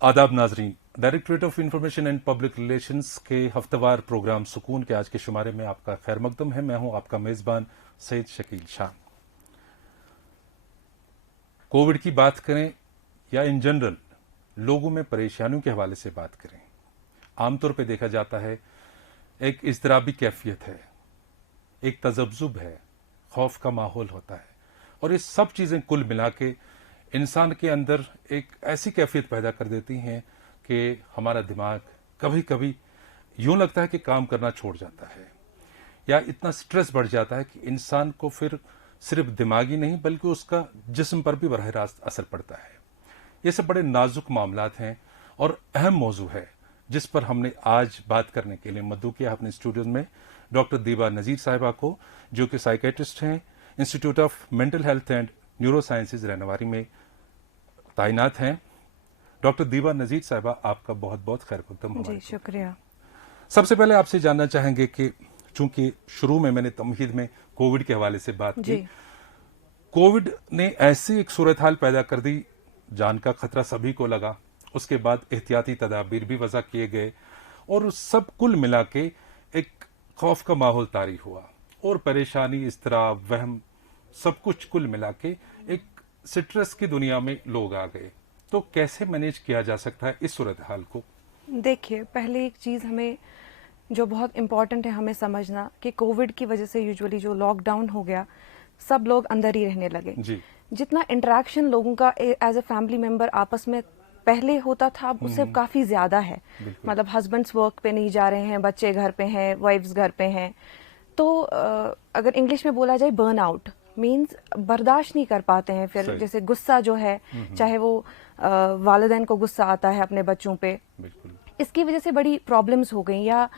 आदाब नाजरीन, directorate of information and public relations के हफ्तेवार प्रोग्राम सुकून के आज के शुमारे में आपका खैर मकदम है। मैं हूं आपका मेजबान सईद शकील शाह। कोविड की बात करें या इन जनरल लोगों में परेशानियों के हवाले से बात करें, आमतौर पर देखा जाता है एक इज़्तिराबी कैफियत है, एक तजब्जुब है, खौफ का माहौल होता है, और ये सब चीजें कुल मिला के इंसान के अंदर एक ऐसी कैफियत पैदा कर देती हैं कि हमारा दिमाग कभी कभी यूं लगता है कि काम करना छोड़ जाता है, या इतना स्ट्रेस बढ़ जाता है कि इंसान को फिर सिर्फ दिमागी नहीं बल्कि उसका जिस्म पर भी बरह रास्त असर पड़ता है। ये सब बड़े नाजुक मामलात हैं और अहम मौजू है जिस पर हमने आज बात करने के लिए मद्दू किया अपने स्टूडियो में डॉक्टर दीबा नजीर साहिबा को, जो कि साइकेट्रिस्ट हैं, institute of mental health and neurosciences Rainawari में तैनात हैं। डॉक्टर दीबा नजीर साहिबा, आपका बहुत बहुत खैर मकदम। जी शुक्रिया। सबसे पहले आपसे जानना चाहेंगे कि चूंकि शुरू में मैंने तमहीद में कोविड के हवाले से बात की, कोविड ने ऐसी एक सूरत हाल पैदा कर दी, जान का खतरा सभी को लगा, उसके बाद एहतियाती तदाबीर भी वज़ा किए गए और सब कुल मिला के एक खौफ का माहौल तारी हुआ और परेशानी, इज़्तिराब, वहम, सब कुछ कुल मिला के एक स्ट्रेस की दुनिया में लोग आ गए। तो कैसे मैनेज किया जा सकता है इस सूरत हाल को? देखिए, पहले एक चीज़ हमें जो बहुत इम्पॉर्टेंट है हमें समझना कि कोविड की वजह से यूजुअली जो लॉकडाउन हो गया, सब लोग अंदर ही रहने लगे। जी। जितना इंटरेक्शन लोगों का एज अ फैमिली मेंबर आपस में पहले होता था, अब उससे काफ़ी ज़्यादा है। मतलब हस्बैंड्स वर्क पे नहीं जा रहे हैं, बच्चे घर पे हैं, वाइफ्स घर पे हैं, तो अगर इंग्लिश में बोला जाए बर्न आउट मीन्स बर्दाश्त नहीं कर पाते हैं। फिर जैसे गुस्सा जो है, चाहे वो वालिदैन को गुस्सा आता है अपने बच्चों पे, इसकी वजह से बड़ी प्रॉब्लम्स हो गई, या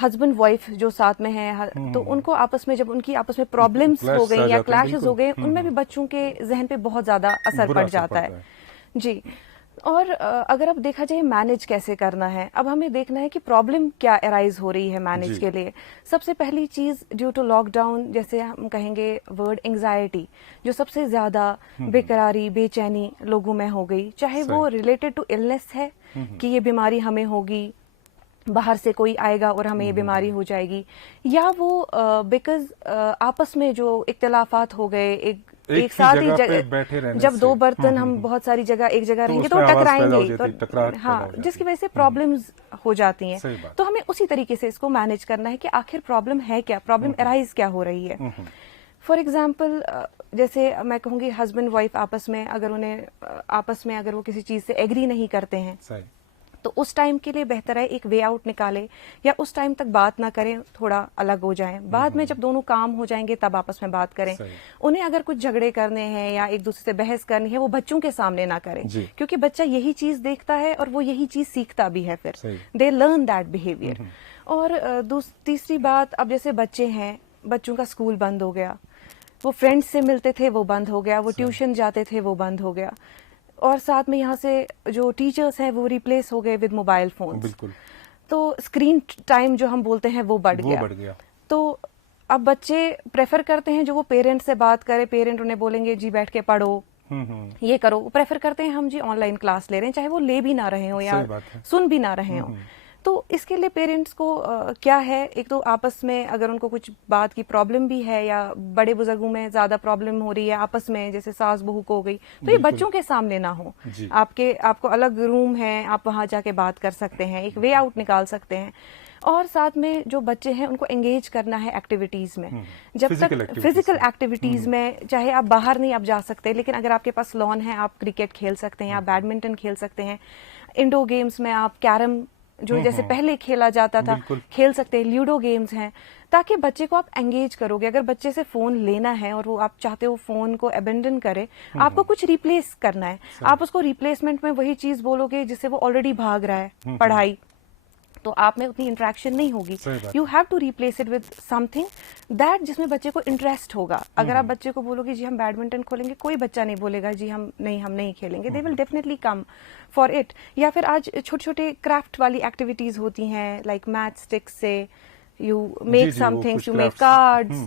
हस्बैंड वाइफ जो साथ में हैं तो उनको आपस में जब उनकी आपस में प्रॉब्लम्स हो गई या क्लैशेस हो गए, उनमें भी बच्चों के जहन पे बहुत ज्यादा असर पड़ जाता है। जी। और अगर अब देखा जाए मैनेज कैसे करना है, अब हमें देखना है कि प्रॉब्लम क्या अराइज हो रही है मैनेज के लिए। सबसे पहली चीज ड्यू टू लॉकडाउन, जैसे हम कहेंगे वर्ड एंग्जाइटी, जो सबसे ज्यादा बेकरारी, बेचैनी लोगों में हो गई, चाहे वो रिलेटेड टू इलनेस है कि ये बीमारी हमें होगी, बाहर से कोई आएगा और हमें ये बीमारी हो जाएगी, या वो बिकॉज आपस में जो इख्तिलाफात हो गए, एक साथ ही जब दो बर्तन हम बहुत सारी जगह एक जगह रहेंगे तो टकराएंगे, तो हाँ, जिसकी वजह से प्रॉब्लम्स हो जाती हैं। तो हमें उसी तरीके से इसको मैनेज करना है कि आखिर प्रॉब्लम है क्या, प्रॉब्लम अराइज क्या हो रही है। फॉर एग्जाम्पल, जैसे मैं कहूँगी हस्बैंड वाइफ आपस में अगर वो किसी चीज से एग्री नहीं करते हैं, तो उस टाइम के लिए बेहतर है एक वे आउट निकाले, या उस टाइम तक बात ना करें, थोड़ा अलग हो जाएं। बाद में जब दोनों काम हो जाएंगे तब आपस में बात करें। उन्हें अगर कुछ झगड़े करने हैं या एक दूसरे से बहस करनी है, वो बच्चों के सामने ना करें, क्योंकि बच्चा यही चीज देखता है और वो यही चीज सीखता भी है, फिर दे लर्न दैट बिहेवियर। और तीसरी बात, अब जैसे बच्चे हैं, बच्चों का स्कूल बंद हो गया, वो फ्रेंड्स से मिलते थे वो बंद हो गया, वो ट्यूशन जाते थे वो बंद हो गया, और साथ में यहाँ से जो टीचर्स हैं वो रिप्लेस हो गए विद मोबाइल फोन। बिल्कुल। तो स्क्रीन टाइम जो हम बोलते हैं वो बढ़ गया। तो अब बच्चे प्रेफर करते हैं जो वो पेरेंट से बात करे, पेरेंट उन्हें बोलेंगे जी बैठ के पढ़ो, ये करो, वो प्रेफर करते हैं हम जी ऑनलाइन क्लास ले रहे हैं, चाहे वो ले भी ना रहे हो या सुन भी ना रहे हो। तो इसके लिए पेरेंट्स को क्या है, एक तो आपस में अगर उनको कुछ बात की प्रॉब्लम भी है या बड़े बुजुर्गों में ज्यादा प्रॉब्लम हो रही है आपस में, जैसे सास बहू को हो गई, तो ये बच्चों के सामने ना हो। आपको अलग रूम है, आप वहां जाके बात कर सकते हैं, एक वे आउट निकाल सकते हैं। और साथ में जो बच्चे हैं उनको एंगेज करना है एक्टिविटीज में, जब तक फिजिकल एक्टिविटीज में, चाहे आप बाहर नहीं आप जा सकते, लेकिन अगर आपके पास लॉन है आप क्रिकेट खेल सकते हैं, आप बैडमिंटन खेल सकते हैं, इंडोर गेम्स में आप कैरम जो जैसे पहले खेला जाता था खेल सकते हैं, लूडो गेम्स हैं, ताकि बच्चे को आप एंगेज करोगे। अगर बच्चे से फोन लेना है और वो आप चाहते हो फोन को अबेंडन करे, आपको कुछ रिप्लेस करना है, आप उसको रिप्लेसमेंट में वही चीज बोलोगे जिससे वो ऑलरेडी भाग रहा है, पढ़ाई, तो आप में उतनी इंटरेक्शन नहीं होगी। You have to replace it with something that जिसमें बच्चे को इंटरेस्ट होगा। अगर आप बच्चे को बोलोगे जी हम बैडमिंटन खोलेंगे, कोई बच्चा नहीं बोलेगा जी हम नहीं खेलेंगे, they will definitely come for it. या फिर आज छोटे छोटे क्राफ्ट वाली एक्टिविटीज होती हैं, लाइक मैथ स्टिक्स से you make some things, you make cards,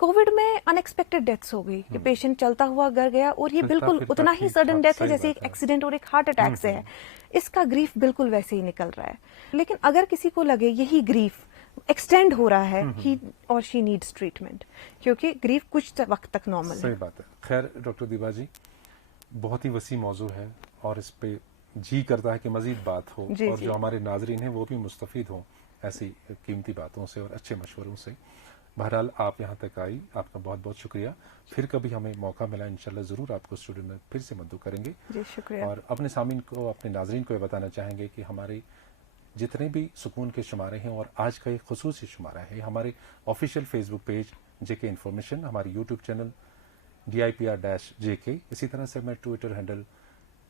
Covid में अनएक्सपेक्टेड डेथ्स हो गई कि पेशेंट चलता हुआ गर गया और ये चलता बिल्कुल फिरता उतना ही ठीक सडन ठाक, डेथ है सही जैसे बात एक है। एक्सीडेंट और एक हार्ट अटैक से है। इसका ग्रीफ बिल्कुल वैसे ही निकल रहा है। लेकिन अगर किसी को लगे यही ग्रीफ एक्सटेंड हो रहा है, ही और शी नीड्स ट्रीटमेंट, क्योंकि ग्रीफ कुछ वक्त तक नॉर्मल सही है। बात है। खैर डॉक्टर दीबा जी, बहुत ही वसी मौजू है और इस पे जी करता है कि मजीद बात हो जी, और जी। जो हमारे नाजरीन हैं वो भी मुस्तफीद हों ऐसी कीमती बातों से और अच्छे मशवरों से। बहरहाल आप यहाँ तक आई, आपका बहुत बहुत शुक्रिया। फिर कभी हमें मौका मिला इंशाल्लाह ज़रूर आपको स्टूडियो में फिर से मद्दू करेंगे। जी शुक्रिया। और अपने सामीन को, अपने नाजरीन को ये बताना चाहेंगे कि हमारे जितने भी सुकून के शुमारे हैं और आज का एक खसूसी शुमारा है हमारे ऑफिशियल फेसबुक पेज जेके इन्फॉर्मेशन, हमारे यूट्यूब चैनल DIPR-JK, इसी तरह से मैं ट्विटर हैंडल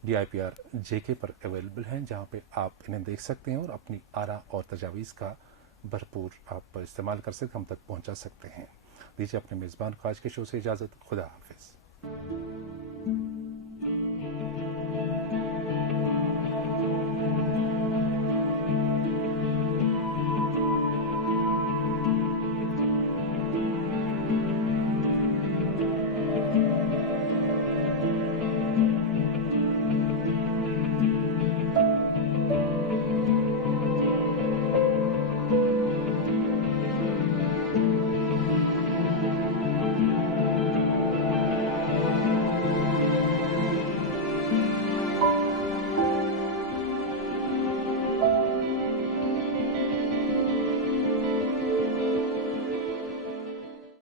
DIPR-JK पर अवेलेबल हैं, जहां पे आप इन्हें देख सकते हैं और अपनी आरा और तजावीज़ का भरपूर आप इस्तेमाल कर सकते, हम तक पहुंचा सकते हैं। दीजिए अपने मेज़बान को आज के शो से इजाज़त। खुदा हाफिज़।